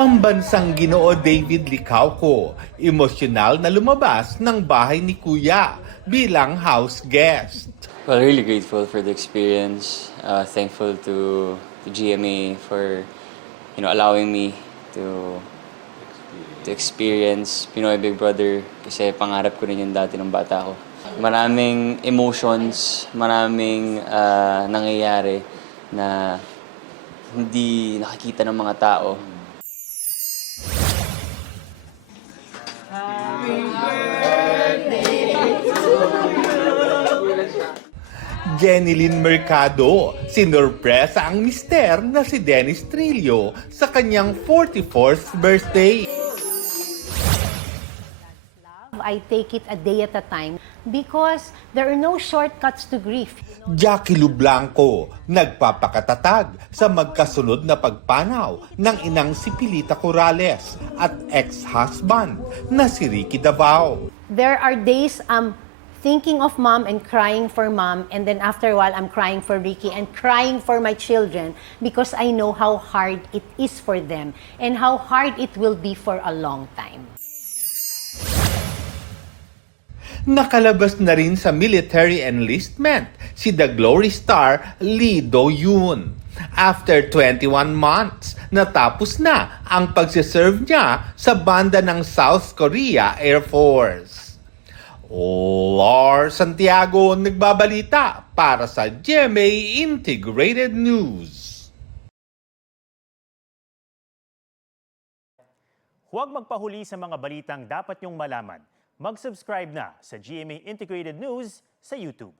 Pambansang Ginoo David Licauco, emosyonal na lumabas ng bahay ni Kuya bilang house guest. Well, really grateful for the experience. Thankful to GMA for, allowing me to experience Pinoy Big Brother kasi pangarap ko rin yung dati ng bata ko. Maraming emotions, maraming nangyayari na hindi nakikita ng mga tao. Jenilyn Mercado, sinurpresa ang mister na si Dennis Trillo sa kanyang 44th birthday. I take it a day at a time because there are no shortcuts to grief. Jackie Lu Blanco, nagpapakatatag sa magkasunod na pagpanaw ng inang si Pilita Corrales at ex-husband na si Ricky Davao. There are days I'm thinking of mom and crying for mom, and then after a while I'm crying for Ricky and crying for my children because I know how hard it is for them and how hard it will be for a long time. Nakalabas na rin sa military enlistment si The Glory Star Lee Do-yoon. After 21 months, natapos na ang pagsiserve niya sa banda ng South Korea Air Force. Lars Santiago nagbabalita para sa GMA Integrated News. Huwag magpahuli sa mga balitang dapat niyong malaman. Mag-subscribe na sa GMA Integrated News sa YouTube.